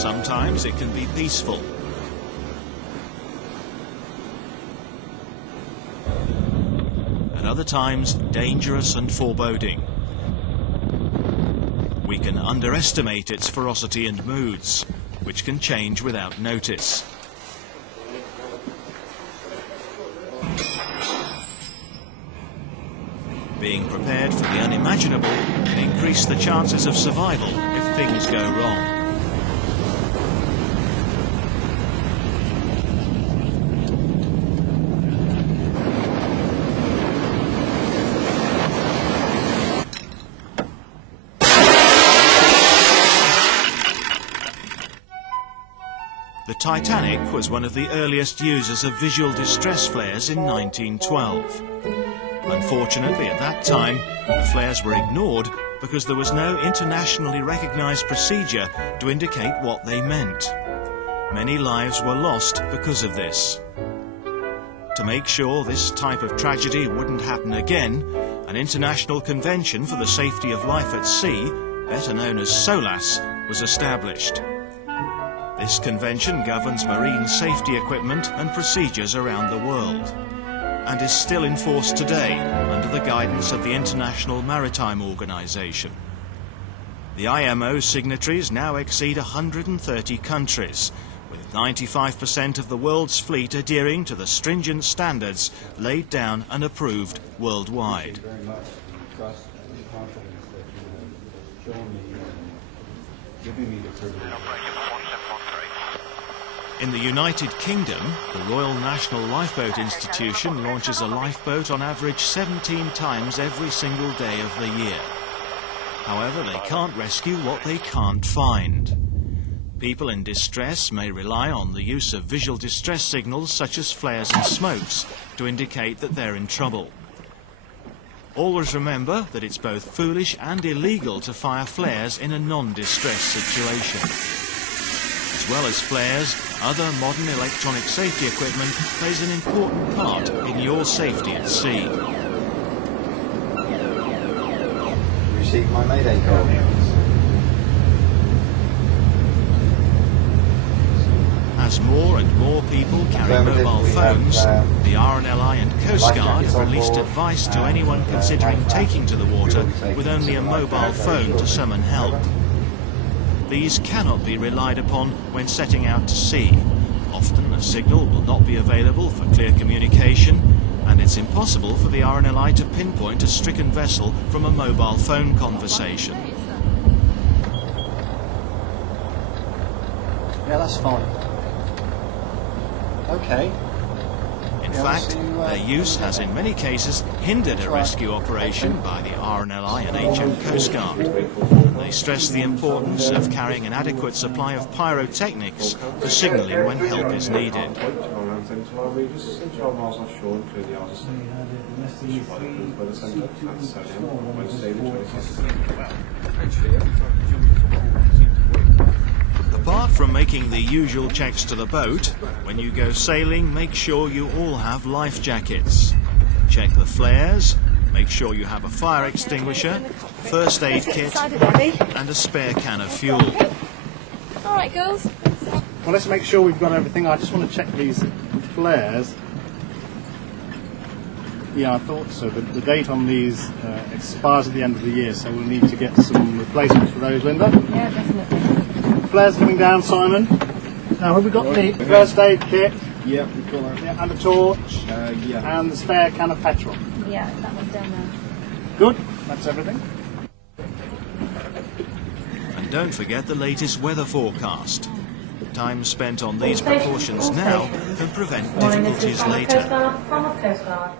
Sometimes it can be peaceful. At other times, dangerous and foreboding. We can underestimate its ferocity and moods, which can change without notice. Being prepared for the unimaginable can increase the chances of survival if things go wrong. The Titanic was one of the earliest users of visual distress flares in 1912. Unfortunately, at that time, the flares were ignored because there was no internationally recognised procedure to indicate what they meant. Many lives were lost because of this. To make sure this type of tragedy wouldn't happen again, an international convention for the safety of life at sea, better known as SOLAS, was established. This convention governs marine safety equipment and procedures around the world, and is still in force today under the guidance of the International Maritime Organization. The IMO signatories now exceed 130 countries, with 95% of the world's fleet adhering to the stringent standards laid down and approved worldwide. Thank you very much for the trust and the confidence that you have shown me and giving me the privilege. In the United Kingdom, the Royal National Lifeboat Institution launches a lifeboat on average 17 times every single day of the year. However, they can't rescue what they can't find. People in distress may rely on the use of visual distress signals such as flares and smokes to indicate that they're in trouble. Always remember that it's both foolish and illegal to fire flares in a non-distress situation. As well as flares, other modern electronic safety equipment plays an important part in your safety at sea. Received my Mayday call. As more and more people carry mobile phones, the RNLI and Coast Guard have released advice to anyone considering taking to the water with only a mobile phone to summon help. These cannot be relied upon when setting out to sea. Often a signal will not be available for clear communication, and it's impossible for the RNLI to pinpoint a stricken vessel from a mobile phone conversation. Yeah, that's fine. Okay. In fact, their use has in many cases hindered a rescue operation by the RNLI and HM Coast Guard. And they stress the importance of carrying an adequate supply of pyrotechnics for signalling when help is needed. Apart from making the usual checks to the boat, when you go sailing, make sure you all have life jackets. Check the flares, make sure you have a fire extinguisher, first aid kit, and a spare can of fuel. All right, girls. Well, let's make sure we've got everything. I just want to check these flares. Yeah, I thought so. The date on these expires at the end of the year, so we'll need to get some replacements for those, Linda. Yeah, definitely. Flares coming down, Simon. Now, have we got the first aid kit? Yeah, we call that. Yeah, and a torch? Yeah. And the spare can of petrol? Yeah, that one's down there. Good, that's everything. And don't forget the latest weather forecast. Time spent on these precautions now can prevent difficulties later. From the Coast Guard.